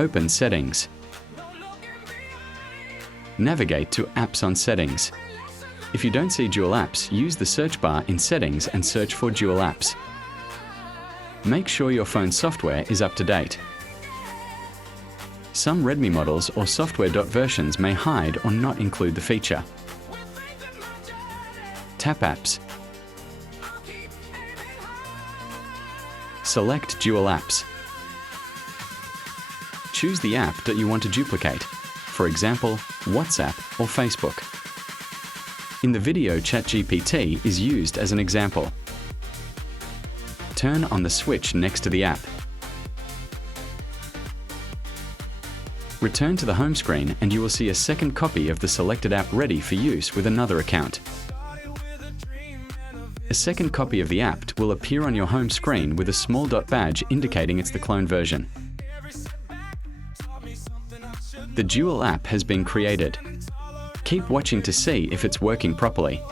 Open Settings. Navigate to Apps on Settings. If you don't see Dual Apps, use the search bar in Settings and search for Dual Apps. Make sure your phone's software is up to date. Some Redmi models or software.versions may hide or not include the feature. Tap Apps. Select Dual Apps. Choose the app that you want to duplicate, for example, WhatsApp or Facebook. In the video, ChatGPT is used as an example. Turn on the switch next to the app. Return to the home screen and you will see a second copy of the selected app ready for use with another account. A second copy of the app will appear on your home screen with a small dot badge indicating it's the clone version. The Dual app has been created. Keep watching to see if it's working properly.